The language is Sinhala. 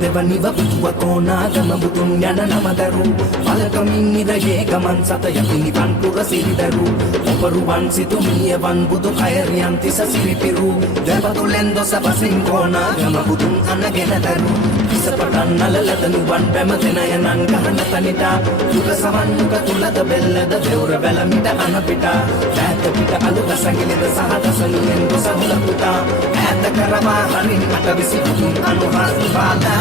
දෙවනිව පුතුව කෝනාගම බුදුන් යන නමදරු පලකමින් නිරයේ ගමන් සත යතිනි පන්පුර සිරිදරු ඔපරුවන් සිතුමියවන් බුදු කයරියන් තිස සිරිපිරු දෙවතුලෙන් දොස පසින් කෝනාගම බුදුන් අනගෙන දරු ඉසපටන් නලලදනුවන් පැමතෙන යනන් ගහන තනිට යුග සවන් යුග තුලද බෙල්ලද දෙවුර බැලමිට අනපිට ඈත පිට අලුග සංගිලද සහදසනුවෙන් දොස හුලපුටා ඈත කරවා හරින් මට විසි බුදුන් අනුහස් පාදා